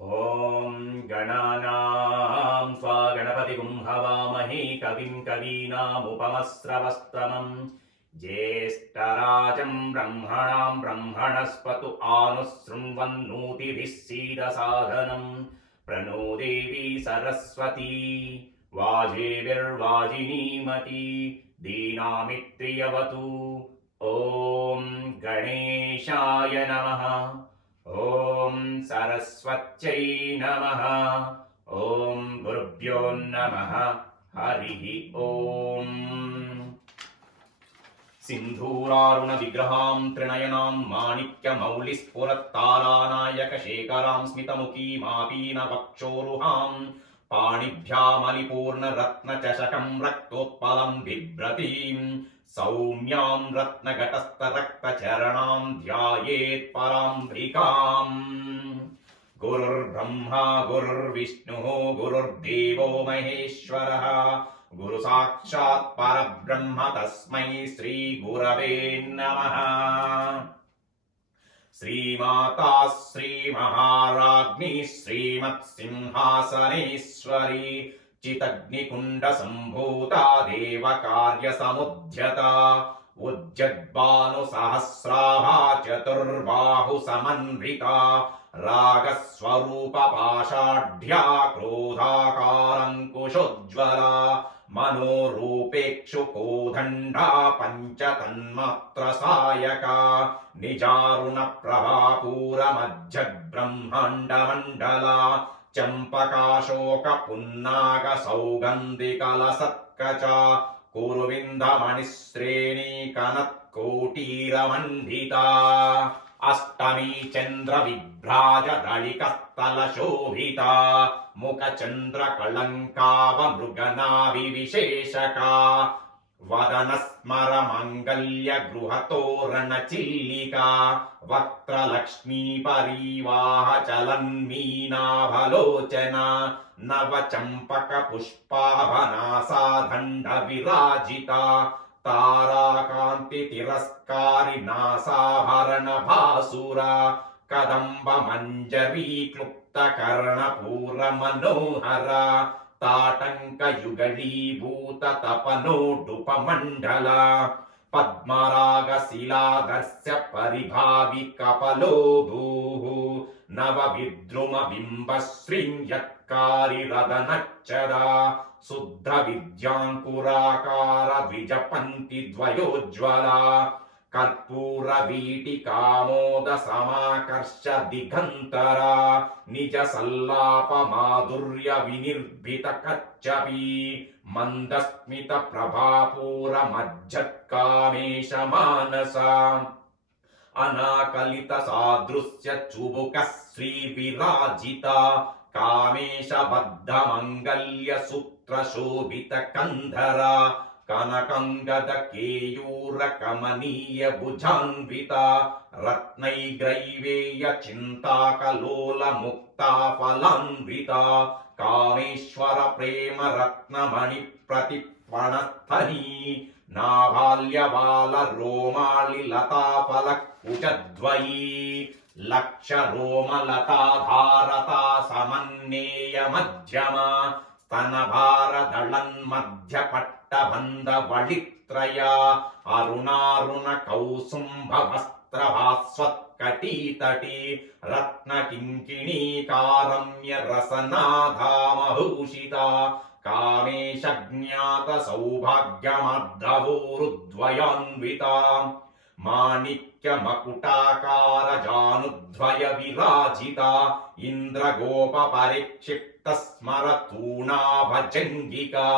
ॐ गणानां स्वा गणपतिगुं हवामहे कविं कवीनामुपमस्रवस्तमं ज्येष्ठराजं ब्रह्मणां ब्रह्मणस्पतु आनुशृण्वन्नोतिभिः सीदसाधनं प्रणो देवी सरस्वती वाजेभिर्वाजिनीमती दीनामित्रियवतु। ॐ गणेशाय नमः। ॐ सरस्वत्यै नमः। ॐ गुरुभ्यो नमः। हरिः ॐ। सिन्धूरारुण विग्रहां त्रिनयनां माणिक्यमौलिस्फुरत्तारानायकशेखरां स्मितमुखीमापीनवक्षोरुहां पाणिभ्यामलिपूर्णरत्नचषकं रक्तोत्पलं बिभ्रतीं सौम्यां रत्नघटस्थरक्तचरणां ध्यायेत् पराम्बिकाम्। गुरुर्ब्रह्मा गुरुर्विष्णुः गुरुर्देवो महेश्वरः गुरुसाक्षात् परब्रह्म तस्मै श्रीगुरवे नमः। श्रीमाता श्रीमहाराज्ञी श्रीमत्सिंहासनेश्वरी चिदग्निकुण्डसम्भूता देवकार्यसमुद्यता उज्जद्भानुसहस्राभा चतुर्बाहुसमन्विता रागस्वरूपपाषाढ्या क्रोधाकाराङ्कुशोज्ज्वला मनोरूपेक्षुकोदण्डा पञ्चतन्मात्रसायका निजारुणप्रभापूरमज्जद्ब्रह्माण्डमण्डला चम्पकाशोकपुन्नागसौगन्धिकलसत्कचा कुरुविन्धमणिश्रेणीकनत्कोटीरमण्डिता अष्टमी चन्द्रविभ्राजदलिकस्थलशोभिता मुखचन्द्रकलङ्कावमृगनाभिविशेषका वदनस्मरमङ्गल्यगृहतोरणचिल्लिका वक्त्रलक्ष्मीपरीवाहचलन्मीनाभलोचना नवचम्पकपुष्पाभनासादण्डविराजिता ताराकान्तितिरस्कारि नासाभरणभासुरा कदम्बमञ्जरी क्लुप्तकर्णपूरमनोहरा ताटङ्कयुगलीभूततपनोडुपमण्डला पद्मरागशिलादर्श्य परिभाविकपलो भूः नवविद्रुमबिम्बश्रीं यत्कारिरदनच्चदा शुद्धविद्याङ्कुराकार द्विजपन्ति द्वयोज्ज्वला कर्पूरवीटिकामोदसमाकर्ष दिगन्तरा निजसल्लापमाधुर्यविनिर्भितकच्छपी मन्दस्मितप्रभापूरमज्जत्कामेशमानसा अनाकलितसादृश्य चुबुकश्रीविराजिता कामेशबद्धमङ्गल्यसूत्रशोभितकन्धरा कनकङ्गदकेयूरकमनीयभुजान्विता रत्नैग्रैवेयचिन्ताकलोलमुक्ताफलान्विता कामेश्वरप्रेमरत्नमणिप्रतिपणस्थली नाभाल्यबालरोमालिलताफलकुचद्वयी लक्षरोमलताधारता समन्नेयमध्यमा स्तनभारदळन्मध्यपट्टबन्धवळित्रया अरुणारुणकौसुम्भवस्त्रभास्वत्कटीतटी रत्नकिङ्किणीकारम्यरसनाधामभूषिता कामेशज्ञातसौभाग्यमर्धवोरुद्वयान्विता माणिक्यमकुटाकारजानुद्वय विराजिता इन्द्रगोपपरिक्षिप्तस्मरतूणाभजङ्गिका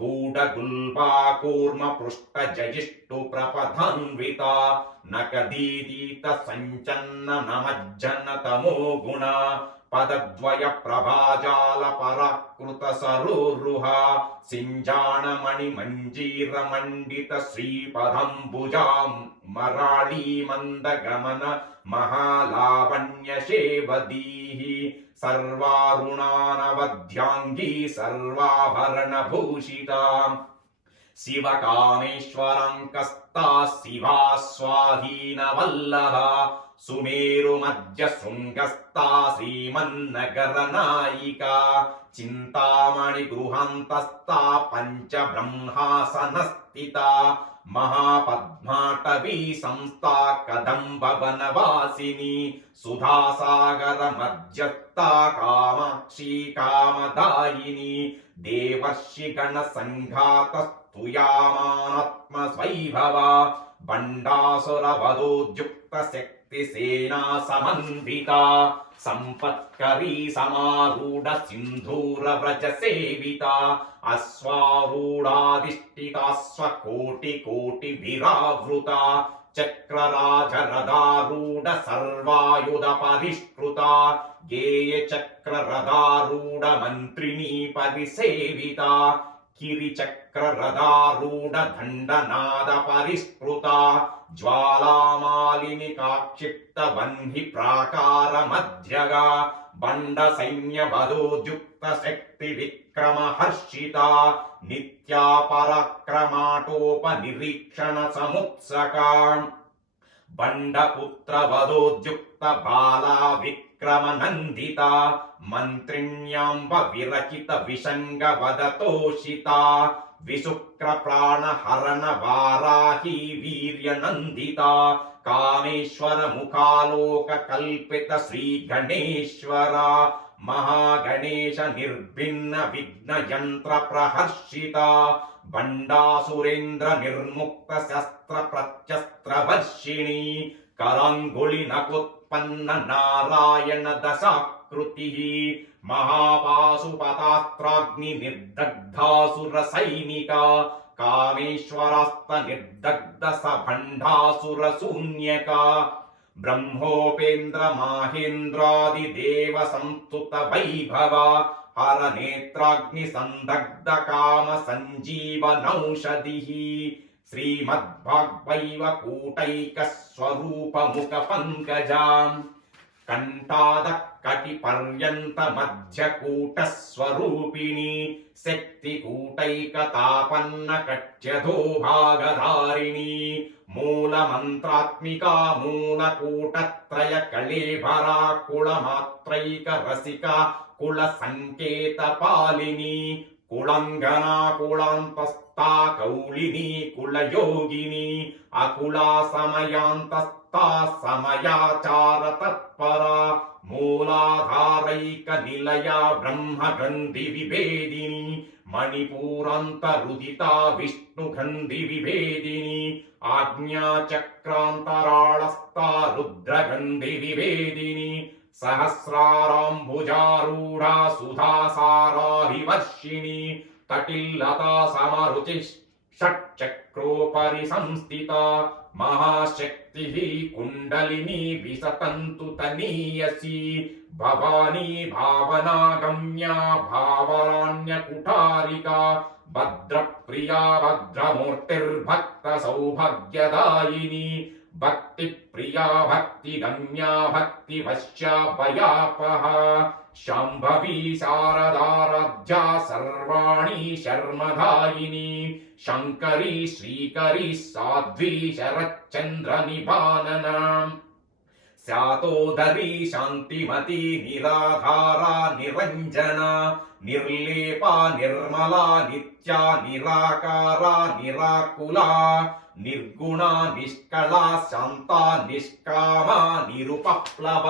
गूढगुल्पाकूर्मपृष्ठजयिष्ठुप्रपथान्विता नखदीदितसञ्चन्ननमज्जनतमो गुणा पदद्वय प्रभाजाल पराकृत सरोरुहा सिञ्जाणमणिमञ्जीरमण्डित श्रीपदम्बुजां मराळी मन्दगमन महालावण्यशेवदीः सर्वारुणानवध्याङ्गी सर्वाभरणभूषिता शिवकामेश्वरं శృంగస్తా శివా స్వాధీన వల్లభ సుమేరు మధ్య శృంగస్థా శ్రీమన్నగర నాయిక చింతామణి గృహాంతస్థా పంచబ్రహ్మాసనస్థిత మహాపద్మాటవీ సంస్థా కదంబ వనవాసిని సుధాసాగర మధ్యస్థా కామాక్షి కామదాయిని దేవర్షి గణ సంఘాత స్తుయామానాత్మ స్వైభవ బండాసుర వదోద్యుక్త శక్తి సేనా సమన్విత సంపత్కరీ సమారూఢ సింధూర వ్రజ సేవిత అశ్వారూఢాధిష్ఠితాశ్వ కోటి కోటి విరావృత చక్రరాజరథారూఢ సర్వాయుధ పరిష్కృత గేయ చక్రరథారూఢ మంత్రిణీ పరిసేవిత కిరిచక్రరథారూఢ దండనాద పరిష్కృత జ్వాలామాలిని కాక్షిప్త వన్హి ప్రాకార మధ్యగా బండ సైన్య వదోద్యుక్త శక్తి విక్రమ హర్షిత నిత్యా పరాక్రమాటోప నిరీక్షణ సముత్సక బండపుత్ర వదోద్యుక్త బాలా విక్రమ నందిత మంత్రిణ్యాంబ విరచిత విషంగ వదతోషిత విశుక్ర ప్రాణ హరణ వారాహి వీర్య నందిత కామేశ్వర ముఖాలోక కల్పిత శ్రీ గణేశ్వర మహాగణేశ నిర్భిన్న విఘ్న యంత్ర ప్రహర్షిత బండాసురేంద్ర నిర్ముక్త శస్త్ర ప్రత్యస్త్ర వర్షిణి కరాంగుళి నకుత్పన్న నారాయణ దశాకృతి మహాపాశుపతాస్త్రాగ్ని నిర్దగ్ధాసుర సైనిక కామేశ్వరాస్త నిర్దగ్ధ సభండాసుర శూన్యక బ్రహ్మోపేంద్ర మాహేంద్రాది దేవ సంస్తుత వైభవ హర నేత్రాగ్ని సందగ్ధ కామ సంజీవనౌషధి శ్రీమద్భాగ్వైవ కూటైక స్వరూప ముఖ పంకజాం కంఠాద కటి పర్యంత మధ్య కూట స్వరూపిణి శక్తి కూటైక తాపన్న కట్యధో భాగధారిణి మూల మంత్రాత్మికా మూల కూటత్రయ కళేభరా కుల మాత్రైక రసిక కుల సంకేత పాలిని కుళంగనా కుళాంతస్థా కౌళిని కులయోగిని అకులా సమయాంతస్థా సమయాచార తత్పరా మూలాధారైక నిలయ బ్రహ్మ గ్రంథి విభేదిని మణిపూరాంతరుదిత విష్ణు గ్రంథి విభేదిని ఆజ్ఞాచక్రాంతరాళస్థా రుద్రగంధి విభేదిని సహస్రారాంబుజారూఢా సుధాసారాభివర్షిణి తటిల్లతా సమరుచి షట్చక్రోపరి సంస్థిత మహాశక్తి కుండలిని విసతంతు తనీయసి భవానీ భావనాగమ్యా భావరాణ్య కుఠారిక భద్రప్రియా భద్రమూర్తిర్భక్త సౌభాగ్యదాయిని భక్తి ప్రియా భక్తి గమ్యా భక్తి వశ్యా భయాపహ శాంభవి శారదారాధ్యా సర్వాణి శర్మదాయిని శంకరీ శ్రీకరీ సాధ్వీ శరచ్చంద్ర నిబానన శాతోదరీ శాంతిమతి నిరాధారా నిరంజన నిర్లేపా నిర్మలా నిత్యా నిరాకారా నిరాకులా నిర్గుణ నిష్కళ శాంత నిష్కామ నిరుపప్లవ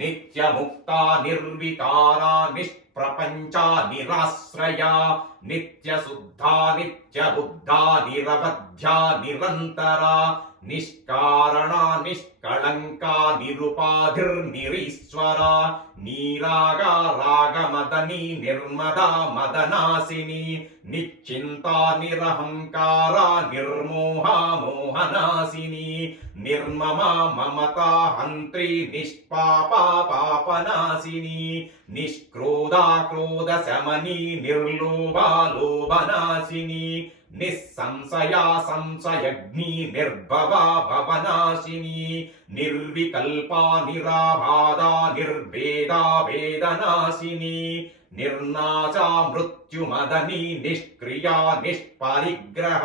నిత్యముక్త నిర్వికార నిష్ప్రపంచ నిరాశ్రయ నిత్యశుద్ధ నిత్యబుద్ధ నిరవధ్య నిరంతర నిష్కారణ నిష్కళంక నిరుపాధిర్నిరీశ్వర నీరాగ రాగమదని నిర్మద మదనాసిని నిశ్చింత నిరహంకార నిర్మోహ మోహనాసిని నిర్మమ మమత హంత్రి నిష్పాప పాపనాసిని నిష్క్రోధ క్రోధ శమని నిర్లోభ లోభనాసిని నిస్సంశయ సంశయగ్ని నిర్భవ భవనాశిని నిర్వికల్ప నిరాబాధ నిర్భేద భేదనాశిని నిర్నాశ మృత్యుమదని నిష్క్రియా నిష్పరిగ్రహ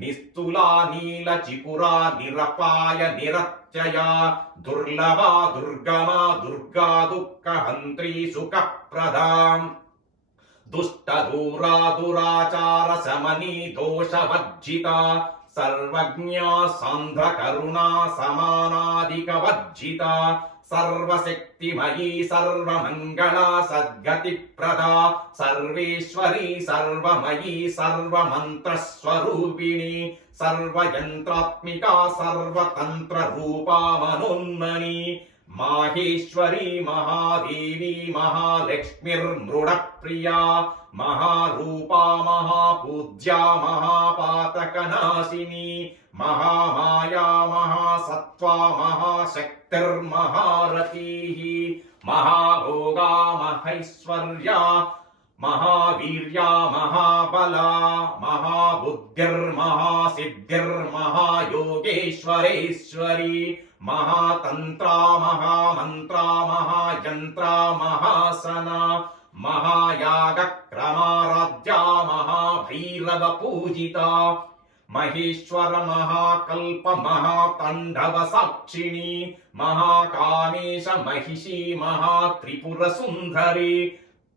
నిస్తులా నీల చిపురా నిరపాయ నిరత్యయా దుర్లభా దుర్గమా దుర్గా దుఃఖహంత్రీ సుఖప్రదాం దుష్టదూరా దురాచార శమనీ దోషవర్జిత సర్వజ్ఞా సాంధ్ర కరుణా సమానాదిక వర్జిత సర్వశక్తిమయీ సర్వమంగళా సద్గతి ప్రదా సర్వేశ్వరీ సర్వమయీ సర్వమంత్రస్వరూపిణి సర్వయంత్రాత్మికా సర్వతంత్ర రూపా మనోన్మని మాహేశ్వరీ మహాదేవి మహాలక్ష్మిర్మృడప్రియా మహారూపా మహాపూజ్యా మహాపాతకనాశిని మహామాయా మహాసత్వా మహాశక్తిర్మహారతీ మహాభోగా మహైశ్వర్యా మహావీర్యా మహాబలా మహాబుద్ధిర్మహాసిద్ధిర్మహాయోగేశ్వరేశ్వరీ మహాతంత్రా మహామంత్రా మహాయంత్రా మహాసనా మహాయాగక్రమారాధ్యా మహాభైరవ పూజితా మహేశ్వర మహాకల్ప మహాతాండవ సాక్షిణి మహాకామేశ మహిషి మహాత్రిపుర సుందరి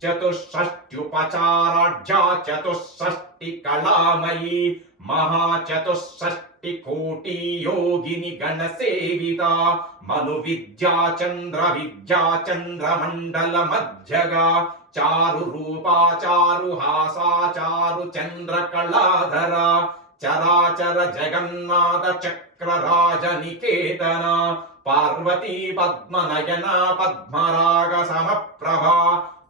చతుషష్ట్యుపచారాఢ్యా చతుషష్టి కళామయీ మహాచతుషష్టి కోటి యోగిని గణసేవిత మను విద్యా చంద్ర మండల మధ్యగా చారు రూపా చారు హాసా చారు చంద్ర కళాధర చరాచర జగన్నాథ చక్రరాజ నికేతన పార్వతీ పద్మనయన పద్మరాగ సమప్రభా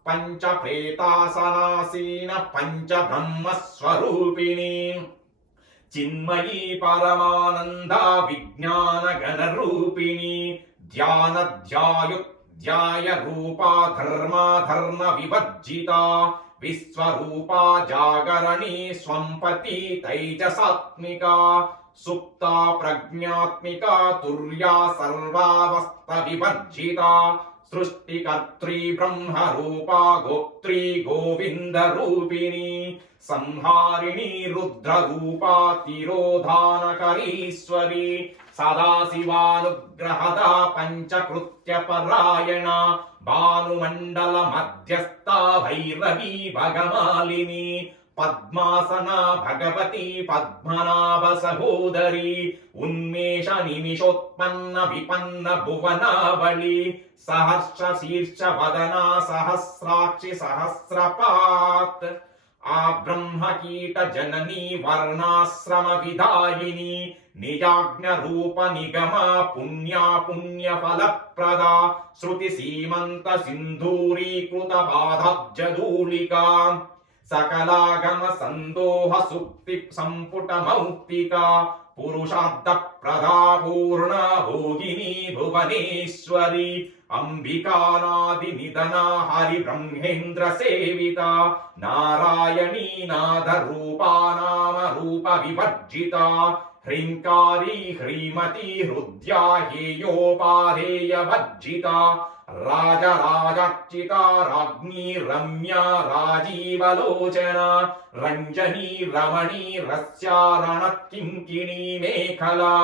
పంచ ప్రేతాసనాసీన పంచ బ్రహ్మస్వరూపిణి చిన్మయీ పరమానంద విజ్ఞాన గణరూపిణి ధ్యాన ధ్యాయ రూపా ధర్మ వివర్జిత విశ్వరూపా జాగరణి స్వంపతి తైజసాత్మిక సుప్త ప్రజ్ఞాత్మిక తుర్యా సర్వావస్థ వివర్జిత సృష్టికర్త్రీ బ్రహ్మరూపా గోప్త్రీ గోవింద రూపిణి సంహారిణి రుద్రరూపా తిరోధానకరీశ్వరి సదాశివానుగ్రహద పంచకృత్య పరాయణ భానుమండల మధ్యస్థ భైరవీ భగమాలిని పద్మాసన భగవతి పద్మనాభ సహోదరి ఉన్మేష నిమిషోత్పన్న విపన్న భువనావళి సహస్ర శీర్ష వదనా సహస్రాక్షి సహస్రపాత్ ఆ బ్రహ్మకీట జననీ వర్ణాశ్రమ విధాయిని నిజాజ్ఞ రూప నిగమ పుణ్య ఫలప్రద శృతి సీమంత సింధూరీకృత పాదాబ్జధూళికా సకలాగమ సందోహ సుక్తి సంపుట మౌక్తిక పురుషార్థ ప్రదా పూర్ణ భోగిని భువనేశ్వరి అంబికానాది నిధన హరి బ్రహ్మేంద్ర సేవిత నారాయణీ నాద రూపా నామ రూప వివర్జిత హ్రీంకారీ హ్రీమతి హృద్యా హేయోపాధేయ వర్జిత రాజరాజర్చిత రాజ్ఞీ రమ్యా రాజీవలోచన రంజనీ రమణీ రస్యారణ కింకిణీ మేఖలా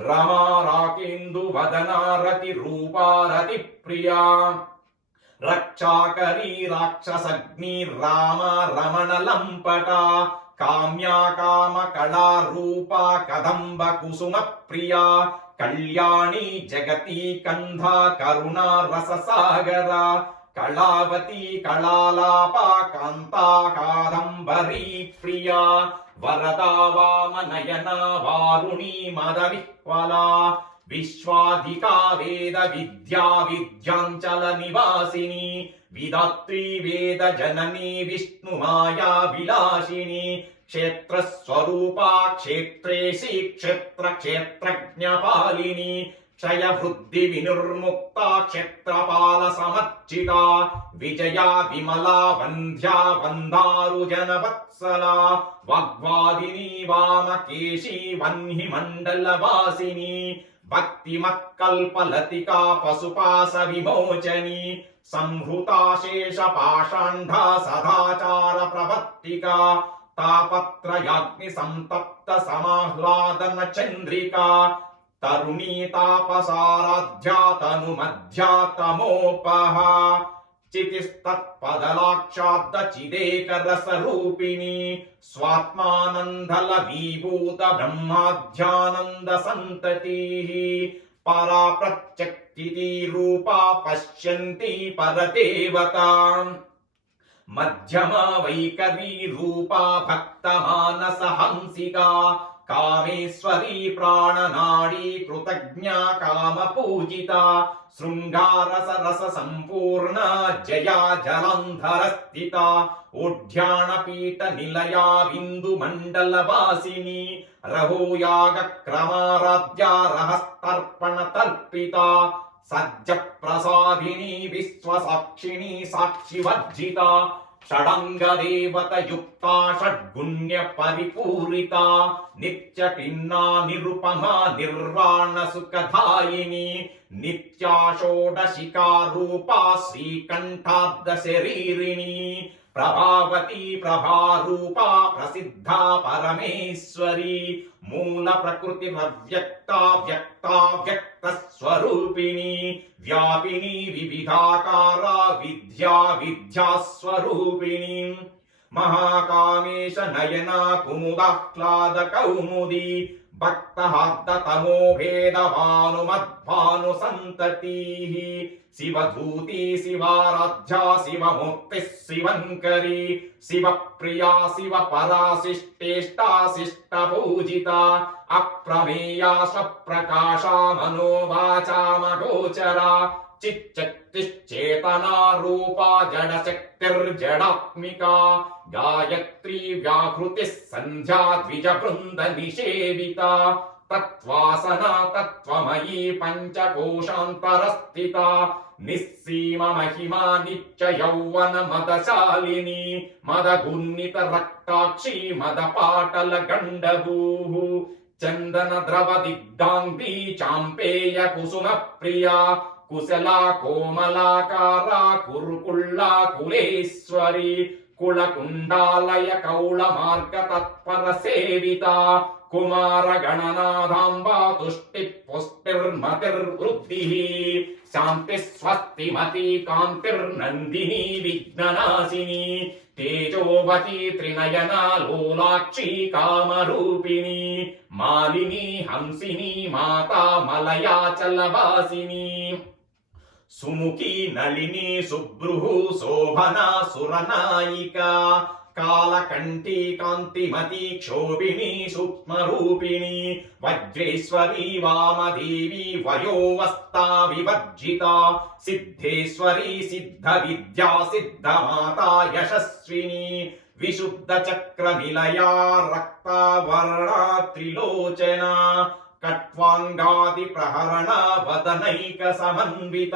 రమా రాకేందు వదనా రతి రూపా రతి ప్రియా రక్షాకరీ రాక్షసగ్ని రామ రమణ లంపట కామ్యా కామ కళా రూపా కదంబ కుసుమ ప్రియా కళ్యాణి జగతి కంధ కరుణా రస సాగర కళావతి కళాలాప కాంతా కాదంబరీ ప్రియా వరదా వామనయన వారుణి మద విహ్వలా విశ్వాధికా వేద విద్యా విద్యాంచల నివాసిని విధాత్రీ వేద జననీ విష్ణు మాయా విలాసిని క్షేత్రస్వరూపా క్షేత్రేషి క్షేత్రజ్ఞపాలిని క్షయ వృద్ధి వినిర్ముక్త క్షేత్రపాల సమర్చిత విజయా విమలా వంధ్యా వందారు జనవత్సలా వాగ్వాదిని వామకేశీ వన్హి మండల వాసిని భక్తిమత్కల్పలతికా పశుపాస విమోచని సంహృతా శేష పాషాంఢ సదాచార ప్రవర్తికా తాపత్రయాగ్ని సంతప్త సమాహ్లాదన చంద్రికా తరుణీ తాపసారాధ్యాతను మధ్యాతమోపహ చితిస్తత్పదలాక్షాబ్ద చిదేక రసరూపిణి స్వాత్మానందల విభూత బ్రహ్మాధ్యానంద సంతతి పరా ప్రత్యక్తి రూపా పశ్యంతి పరదేవత మధ్యమ వైఖరీ రూపా భక్త మానస హంసికా కామేశ్వరీ ప్రాణనాడీ కృతజ్ఞ కామ పూజిత శృంగార సరస సంపూర్ణ జయా జలంధర స్థిత ఉఢ్యాణ పీఠ నిలయా బిందు మండల వాసిని రహోయాగ క్రమారాధ్య రహస్తర్పణ తర్పిత సజ్జ ప్రసాదిని విశ్వసాక్షిణి సాక్షివర్జిత షడంగ దేవత యుక్త షడ్గుణ్య పరిపూరిత నిత్య కిన్నా నిరుపమా నిర్వాణ సుఖదాయిని నిత్యా షోడశికా రూపా శ్రీకంఠాబ్ద శరీరిణి ప్రభావతి ప్రభారూపా ప్రసిద్ధా పరమేశ్వరి మూల ప్రకృతి వ్యక్త వ్యక్త స్వరూపిణి వ్యాపిని వివిధాకార విద్యా విద్యాస్వరూపిణి మహాకామేశ నయన కుముదాహ్లాద కౌముది భక్తహార్ద తమో భేదవానుమద్భాను సంతతి శివధూతి శివారాధ్యా శివమూర్తి శివంకరి శివప్రియా శివపరాశిష్టేష్టా శిష్ట పూజిత అప్రమేయా స్వప్రకాశా మనోవాచామగోచరా చిచ్చక్తిశ్చేతనా రూపా జడశక్తిర్జడాత్మికా గాయత్రీ వ్యాహృతి సంధ్యా ద్విజ బృంద నిషేవిత తత్వాసన తత్వమయీ పంచకోశాంతరస్థిత నిస్సీమ మహిమా నిత్య యౌవన మదశాలిని మదగున్నిత రక్తాక్షి మదపాటల గండభూః చందన ద్రవ దిగ్ధాంగి చాంపేయ కుసుమ ప్రియా కుశలా కోమలాకారా కురుకుళ్ళా కులేశ్వరి కుళకుండాలయ కౌళ మార్గ తత్పర సేవిత కుమార గణనాథాంబా తుష్టి పుష్టిర్మతిర్వృద్ధి శాంతి స్వస్తిమతి కాంతిర్నందిని విఘ్ననాశిని తేజోవతి త్రినయనా లోలాక్షి కామరూపిణి మాలిని హంసిని మాతా మలయాచలవాసిని సుముఖి నళిని సుభ్రుః శోభనా సురనాయికా కాలకంఠీ కాంతిమతి క్షోభిణి సూక్ష్మరూపిణి వజ్రేశ్వరీ వామదేవి వయోవస్థా వివర్జిత సిద్ధేశ్వరీ సిద్ధ విద్యా సిద్ధమాతా యశస్విని విశుద్ధ చక్ర నిలయా రక్తవర్ణా త్రిలోచన కట్వాంగాది ప్రహరణ వదనైక సమన్విత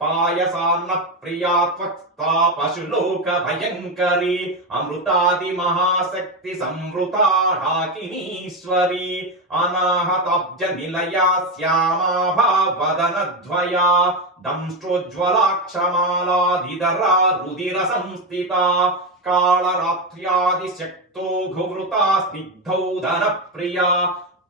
పాయసాన్న ప్రియా త్వక్తా పశులోక భయంకరి అమృతాది మహాశక్తి సంవృతా ఢాకినీశ్వరి అనాహతాబ్జ నిలయా శ్యామాభావదనద్వయా దంష్టోజ్వలాక్షమాలాధిధరా రుధిర సంస్థిత కాళరాత్ర్యాది శక్తో ఘృతా స్నిగ్ధౌధన ప్రియా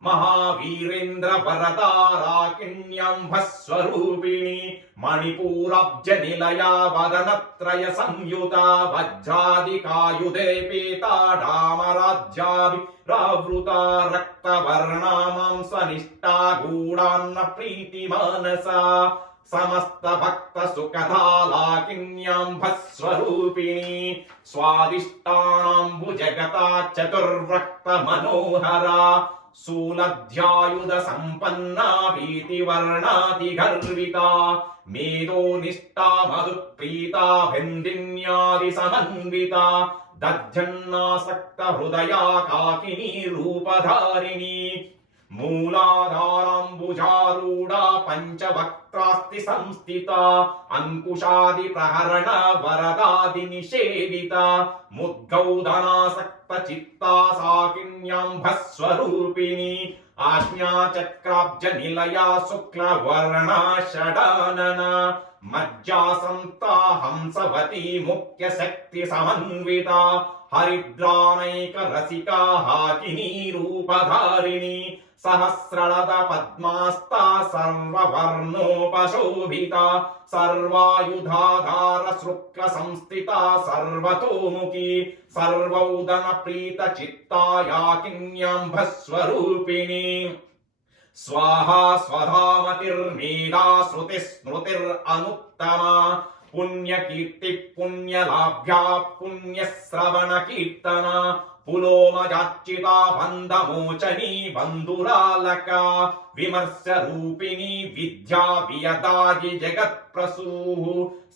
మహావీరేంద్ర వరదారాకిణ్యంభస్వరూపిణి మణిపూరాబ్జ నిలయా వదనత్రయ సంయుత వజ్రాదికాయుధే పీతా డామరాజ్యాది రావృత రక్తవర్ణా మాంసనిష్టా గూఢాన్న ప్రీతి మానస సమస్త భక్త సుఖదాలాకిన్యాంభస్వరూపిణి స్వాదిష్టానాంబు జగతా చతుర్వక్త మనోహరా శూలధ్యాయుధ సంపన్నా భీతివర్ణాతి గర్వితా మేధో నిష్టా మధుప్రీతా భండిన్యాది సమన్వితా దధ్యన్నాసక్త హృదయా కాకినీ రూపధారిణి మూలాధారాంబుజారూఢా పంచవక్త్రాస్తి సంస్థిత అంకుశాది ప్రహరణ వరదాది నిషేవిత ముద్గౌదనాసక్త చిత్తా సాకిన్యాంభస్వరూపిణి आज्ञाचक्राब्ज निलया शुक्लवर्णा षडानना मज्जा संस्था हंसवती मुख्य शक्ति समन्विता हरिद्रानैक रसिका हाकिनी रूपधारिणी सहस्रलद पद्मास्ता सर्ववर्णोपशोभिता सर्वायुधाधार शुक्ल संस्थिता सर्वतोमुखी सर्वौदन प्रीत चित्ता याकिन्यम्भस्वरूपिणी स्वाहा स्वधामतिर्मेधा श्रुतिस्मृतिरनुत्तमा पुण्यकीर्ति पुण्यलाभ्या पुण्यश्रवण कीर्तना पुलोमजार्चिता बन्धमोचनी बन्धुरालका विमर्श रूपिणी विद्या वियदायि जगत्प्रसूः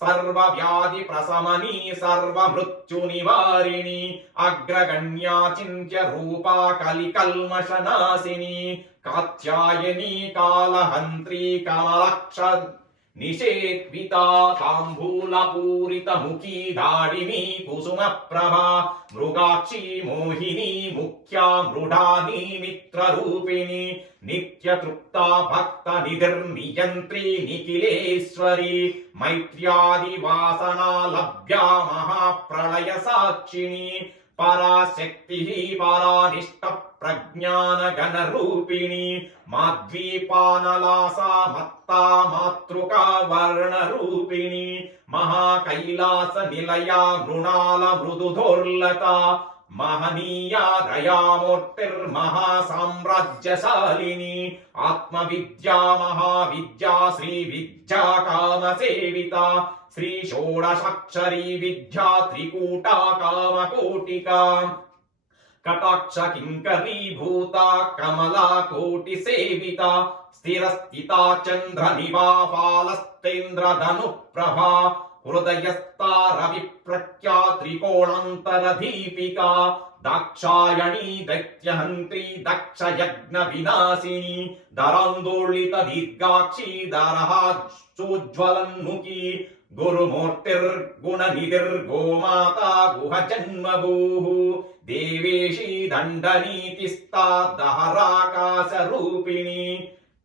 सर्वव्याधि प्रशमनी सर्वमृत्युनिवारिणी अग्रगण्या चिन्त्य रूपा कलिकल्मषनाशिनी कात्यायनी कालहन्त्री कमलक्ष निषेत्विता ताम्बूलपूरितमुखी दाडिनी कुसुमप्रभा मृगाक्षी मोहिनी मुख्या मृडानी मित्ररूपिणी नित्यतृप्ता भक्तनिधिर्नियन्त्री निखिलेश्वरी मैत्र्यादिवासना लभ्या महाप्रलय साक्षिणी पराशक्तिः परानिष्ठ प्रज्ञानगणरूपिणी माध्वीपानलासा मत्ता मातृका वर्णरूपिणी महाकैलास निलया मृणाल मृदुधोर्लता महनीया दयामूर्तिर्महासाम्राज्यशालिनी आत्मविद्या महाविद्या श्रीविद्या कामसेविता श्री षोडशाक्षरी विद्या त्रिकूटा कामकोटिका कटाक्ष किंकरी भूता कमला कोटि सेविता स्थिरस्थिता चंद्र निवाफालस्तेन्द्र धनुप्रभा हृदयस्था रविप्रख्या त्रिकोणांतर दीपिका दाक्षायणी दैत्यहंत्री दक्ष यज्ञ विनाशिनी दरांदोलित दीर्घाक्षी दरहाचोज्ज्वलन्मुखी गुरुमूर्तिर्गुणनिधिर्गोमाता गुहजन्मभूः देवेशी दण्डनीतिस्ता दहराकाशरूपिणी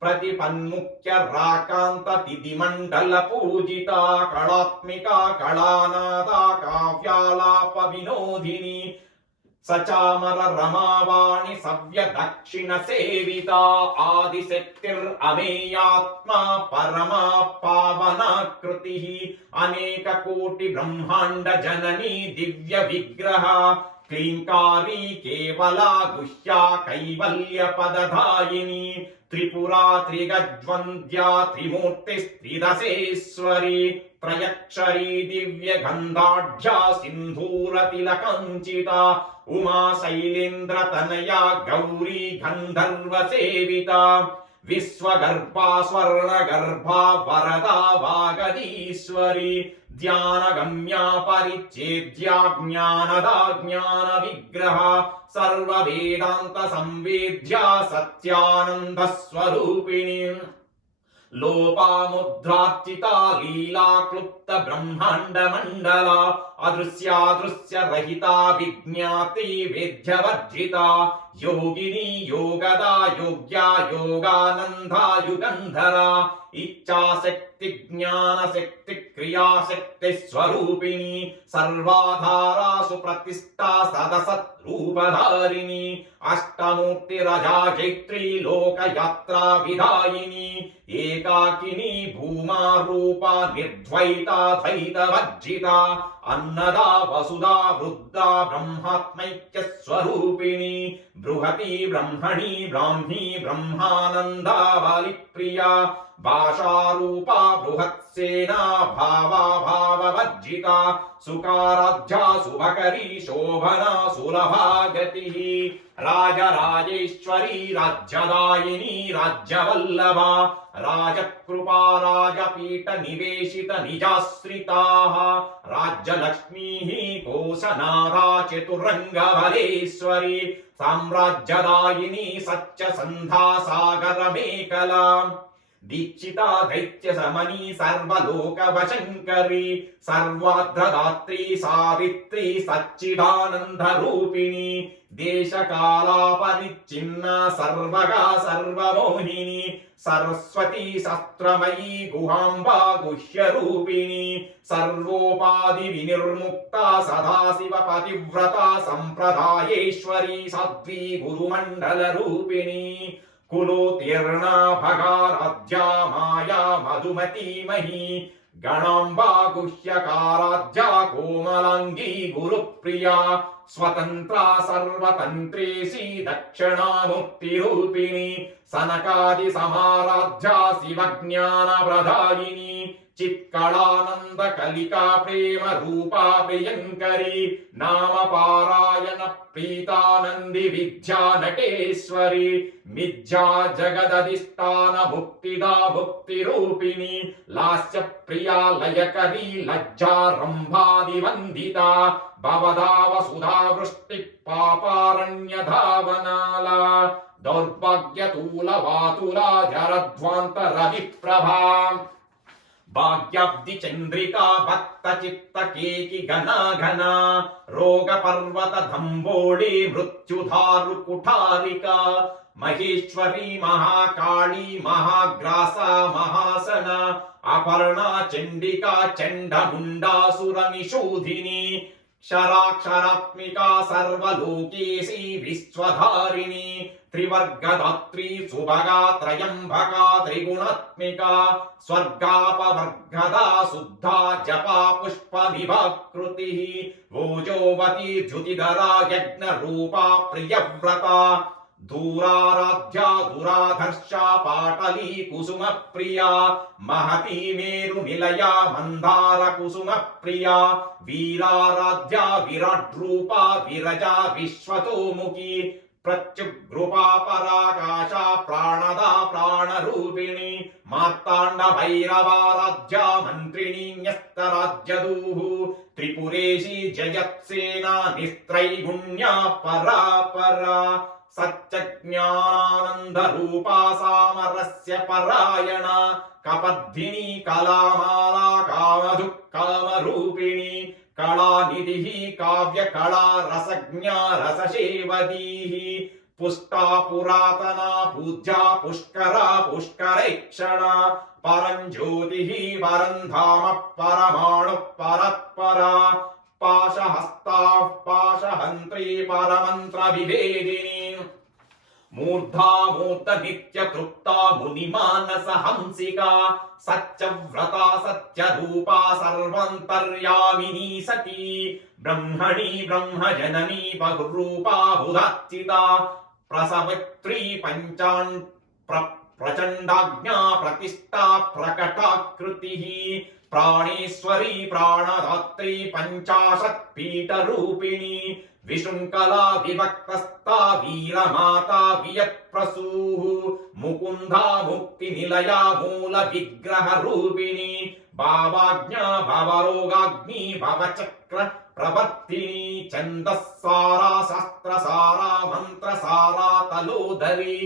प्रतिपन्मुख्य राकान्त तिथिमण्डल पूजिता कलात्मिका कलानादा काव्यालाप विनोदिनी सचामर रमावाणि सव्य दक्षिण सेविता आदिशक्तिरमेयात्मा परमा पावनाकृतिः अनेक कोटि ब्रह्मांड जननी दिव्य विग्रह क्लींकारी केवला गुह्या कैवल्य पदधायिनी त्रिपुरा त्रिगज्वन्द्या त्रिमूर्तिस्त्रिदशेश्वरी त्रयक्षरी दिव्य गंधाढ्या सिंधूर तिलकंचिता उमा शैलेन्द्र तनया गौरी गंधर्व सेविता विश्वगर्भा स्वर्णगर्भा वरदा वागदीश्वरी ध्यानगम्या परिच्छेद्या ज्ञानदा ज्ञान विग्रह सर्व वेदांत संवेद्या सत्यानंद स्वरूपिणी लोपामुद्रार्चिता लीला क्लुप्त ब्रह्मांड मंडला अदृश्यादृश्य रहिता विज्ञाति वेद्यवर्जिता योगिनी योगदा योग्या योगानंदा युगंधरा इच्छा शक्ति ज्ञान शक्ति क्रिया शक्ति स्वरूपिणी सर्वाधारा सुप्रतिष्ठा सदसत् रूपधारिणी अष्टमूर्ति रजा जैत्री लोकयात्रा विधायिनी एकाकिनी भूमा रूपा निर्द्वैता द्वैतवर्जिता अन्नदा वसुधा वृद्धा ब्रह्मात्मैक्य स्वरूपिणी बृहती ब्रह्मणी ब्राह्मी ब्रह्मानंदा बलिप्रिया भाषारूपा बृहत्सेना भावा भाववर्जिता सुकाराध्या शुभकरी शोभना सुलभा गतिः राजराजेश्वरी राज्यदायिनी राज्यवल्लभा राजकृपा राजपीठ निवेशित निजाश्रिताः राज्यलक्ष्मीः कोशनादा चतुरंगबलेश्वरी साम्राज्यदायिनी सच्चसन्धा सागरमेखला దీక్షితా దైత్య సమనీ సర్వలోకవశంకరి సర్వార్ధదాత్రి సావిత్రి సచ్చిదానంద రూపిణి దేశకాలాపరిచ్ఛిన్న సర్వగా సర్వమోహిని సరస్వతి శస్త్రమయీ గుహాంబా గుహ్య రూపిణి సర్వోపాధి వినిర్ముక్త సదాశివ పతివ్రత సంప్రదాయేశ్వరి సాధ్వీ గురుమండల రూపిణి కులోతీర్ణా భగారాధ్యా మాయా మధుమతీమహి గణాంబా గుహ్యకారాధ్యా కోమలాంగీ గురుప్రియా స్వతంత్ర సర్వతంత్రేసి దక్షిణాముక్తి రూపిణి సనకాది సమారాధ్యా శివజ్ఞాన ప్రదాయిని చిత్కళానంద కలికా ప్రేమ రూపా ప్రియంకరి నామ పారాయణ ప్రీతానంది విద్యా నటేశ్వరి మిథ్యా జగదధిష్టాన ముక్తిదా భుక్తి రూపిణి లాస్య ప్రియా లయకరీ లజ్జారంభాది వందిత భవదావ సుధా వృష్టి పాపారణ్య ధావనాల దౌర్భాగ్యతూల వాతుల జరధ్వాంత రవి ప్రభా భాగ్యాబ్ది చంద్రికా భక్త చిత్త కేకి ఘనా ఘనా రోగ పర్వత దంబోళి మృత్యుధారు కుఠారిక మహేశ్వరి మహాకాళీ మహాగ్రాస మహాసన అపర్ణా చండికా చండముండాసుర నిషూధిని క్షరాక్షరాత్మికా సర్వలోకేశీ విశ్వధారిణి త్రివర్గదాత్రి సుభగా త్రయంబకా త్రిగుణాత్మికా స్వర్గాపవర్గదా శుద్ధా జపా పుష్ప విభాకృతి ఓజోవతి జ్యుతిధరా యజ్ఞ రూపా ప్రియవ్రత దూరారాధ్యా దురాధర్ష పాటలీ కుసుమ ప్రియా మహతీ మేరు నిలయా మందార కుసుమ ప్రియా వీరారాధ్యా విరాట్ రూపా విరజా విశ్వతోముఖి ప్రత్యుగ్రూపా పరాకాశ ప్రాణదా ప్రాణరూపిణి మార్తాండ భైరవారాధ్యా మంత్రిణీ న్యస్తరాజ్యదూః త్రిపురేశీ జయత్సేనా నిస్త్రైగుణ్యా పరాపరా సత్యజ్ఞానానంద రూపా సామరస్య పరాయణ కపద్ధిని కళామాలా కామధు కామరూపిణి కళానిధి కావ్య కళా రసజ్ఞా రససేవదీ పుష్టా పురాతనా పూజ్యా పుష్కరా పుష్కరేక్షణ పరంజ్యోతి పరంధామ పరమాణు పరత్పరా పాశహస్తా పాశహంత్రీ పరమంత్ర విభేదిని మూర్ధ నిత్య తృప్తా మునిమానస హంసికా సత్యవ్రత సత్యరూపా సర్వంతర్యామినీ సతీ బ్రహ్మణి బ్రహ్మజననీ బహురూపా బుధాచితా ప్రసవిత్రీ పంచాన్ ప్రచండాజ్ఞా ప్రతిష్టా ప్రకటాకృతి ప్రాణేశ్వరీ ప్రాణదాత్రీ పంచాశత్ పీఠరూపిణి విశృంఖలా వివక్తస్థా వీరమాతా వియత్ప్రసూః ముకుందా ముక్తి నిలయా మూల విగ్రహ రూపిణి భావాజ్ఞా భవరోగాగ్ని భవచక్ర ప్రవర్తిని ఛందస్సారా శాస్త్రసారా మంత్రసారా తలోదరి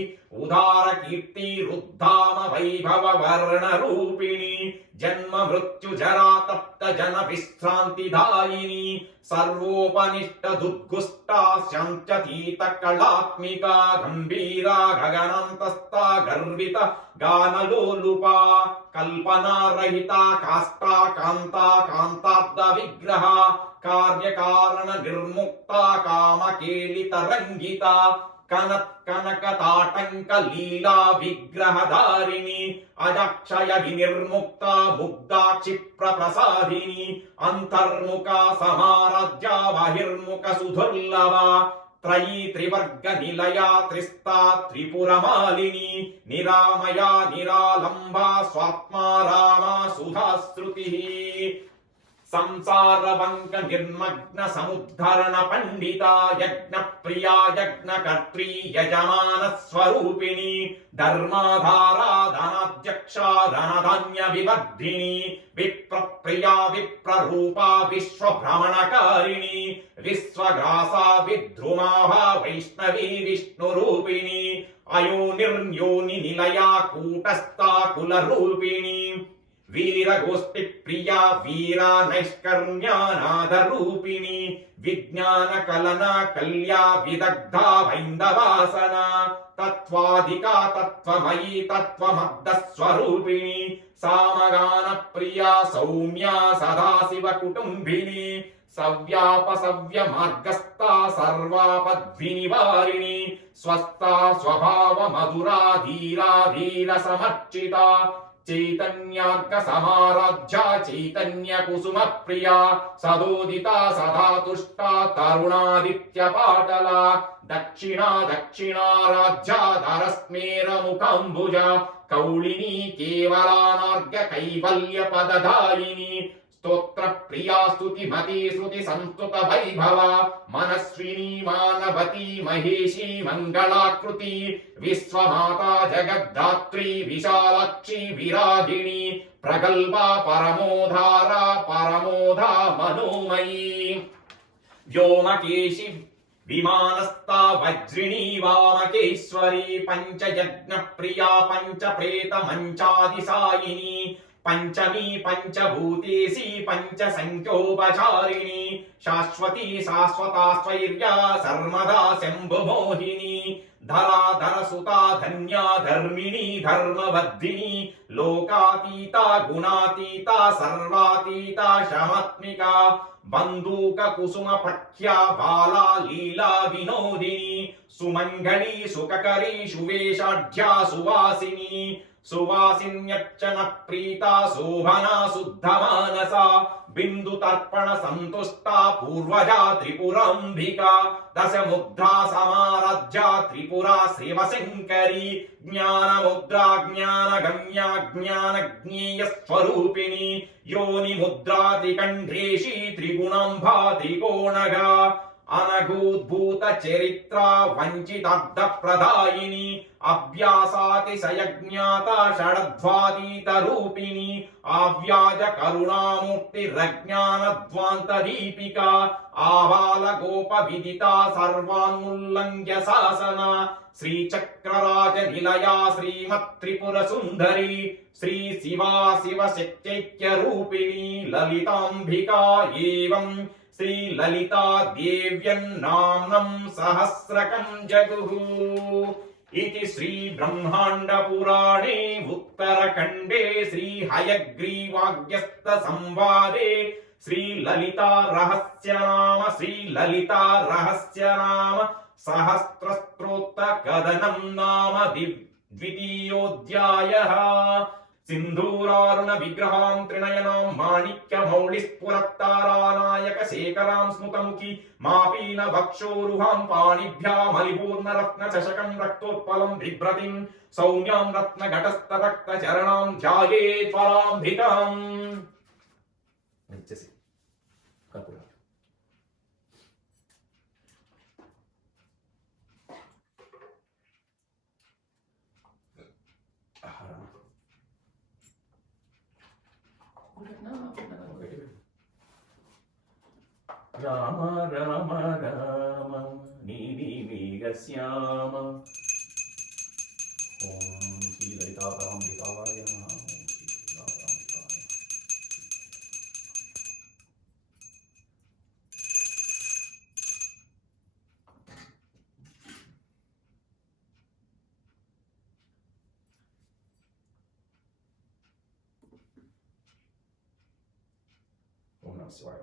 ఉదార కీర్తి రుద్ధామ వైభవ వర్ణ రూపిణి జన్మ మృత్యు జరా తప్త జన విశ్రాంతి దాయిని సర్వోపనిష్ట దుర్గుష్టా శాంత్యతీత కళాత్మికా గంభీరా గగనాంతస్థ గర్విత గానలోలుపా కల్పనారహిత కాష్టా కాంతా కాంతార్థ విగ్రహ కార్యకారణ నిర్ముక్త కామకేలిత రంగిత కనక తాటంక లీలా విగ్రహధారిణి అజక్షయ వినిర్ముక్త ముగ్ధా క్షిప్ర ప్రసాదిని అంతర్ముఖ సమారాధ్య బహిర్ముఖ సుదుర్లభ త్రయీ త్రివర్గ నిలయా త్రిస్తా త్రిపురమాలిని నిరామయా నిరాలంబా స్వాత్మా రామా సుధాశ్రుతి. సంసారవంక నిర్మగ్న సముద్ధరణ పండిత యజ్ఞ ప్రియా యజ్ఞకర్త్రీ యజమాన స్వరూపిణి ధర్మాధారా ధనాధ్యక్ష ధనధాన్య వివర్ధిని విప్రప్రియా విప్రరూపా విశ్వభ్రమణకారిణి విశ్వగ్రాసా విద్రుమాభా వైష్ణవీ విష్ణురూపిణి అయోనిర్యోని నిలయా కూటస్థా కులరూపిణి వీరగోష్ఠి ప్రియా వీరా నైష్కర్మ్యానాద రూపిణి విజ్ఞాన కలన కల్యా విదగ్ధా వైందవాసన తత్వాధికా తత్వమయీ తత్వమద్ద స్వరూపిణి సామగాన ప్రియా సౌమ్యా సదాశివ కుటుంబిని సవ్యాపసవ్య మార్గస్థ సర్వాపద్వినివారిణి స్వస్థా స్వభావ మధురా ధీరా ధీర సమర్చిత చైతన్యార్క సమారాధ్య చైతన్య కుసుమ ప్రియా సదోదిత సదా తుష్ట తరుణాదిత్య పాటల దక్షిణారాధ్య ధరస్మేర ముఖంబుజ కౌళిని కేవలానార్ఘ కైవల్య పదధాయిని స్తోత్ర ప్రియా స్తుతి మతి శృతి సంస్తుత వైభవ మనస్విని మానవతి మహేషి మంగళాకృతి విశ్వమాతా జగద్ధాత్రి విశాలాక్షి విరాగిణి ప్రగల్భ పరమోధార పరమోధా మనోమయీ వ్యోమకేశి విమానస్థా వజ్రిణీ వామకేశ్వరి పంచయజ్ఞ ప్రియా పంచ ప్రేత మంచాది సాయిని పంచమీ పంచభూతేసి పంచ సంఖ్యోపచారిణి శాశ్వతీ శాశ్వతాస్వైర్యా సర్వదా శంభుమోహిని ధరాధర సుతా ధన్యా ధర్మిణి ధర్మవర్ధిని లోకాతీత గుణాతీత సర్వాతీత శమాత్మిక బంధూక కుసుమ పఖ్యా బాలా లీలా వినోదిని సుమంగళి సుఖకరీ సువేషాఢ్యా సువాసిని సువాసిన్యర్చన ప్రీతా శోభనా శుద్ధ మానస బిందు తర్పణ సంతుష్ట పూర్వజా త్రిపురాంబికా దశముద్రా సమారాధ్య త్రిపురా శివశంకరి జ్ఞానముద్రా జ్ఞానగమ్యా జ్ఞానజ్ఞేయ స్వరూపిణి యోని ముద్రాతికంఠేషి త్రిగుణంభా త్రికోణగా అనగూద్భూత చరిత్ర వంచితార్థ ప్రదాయిని అభ్యాసాతిశయజ్ఞాత షడధ్వాతీత రూపిణి ఆవ్యాజ కరుణామూర్తి రజ్ఞానధ్వాంత దీపిక ఆబాల గోప విదిత సర్వాన్ముల్లంఘ్య శాసన శ్రీచక్రరాజ నిలయా శ్రీమత్ త్రిపుర సుందరి శ్రీ శివా శివ శక్త్యైక్య రూపిణి లలితాంబికా ఏవం శ్రీ లలితా దేవ్యన్నామ్నం సహస్రకం జగుః इति श्री ब्रह्मांड पुराणे उत्तरखंडे श्री हयग्रीवाग्यस्त संवादे श्री ललिता रहस्य नाम सहस्रस्त्रोत्र कदनं नाम द्वितीयोऽध्यायः सिंधूरारुण विग्रहां त्रिनयनां माणिक्य मौलिस्फुरत्तारानायक शेखरां स्मृतमुखी मापीन वक्षोरुहां पाणिभ्यामलिपूर्ण रत्न चषकं रक्तोत्पलं बिभ्रतिं सौम्यां रत्न घटस्थ रक्त चरणां ध्यायेत् पराम्भिकाम् రామ రామ రామ నీలి మేఘ శ్యామ ఓం శ్రీ లలితాంబికాయ నమః. ఓం నమః శివాయ.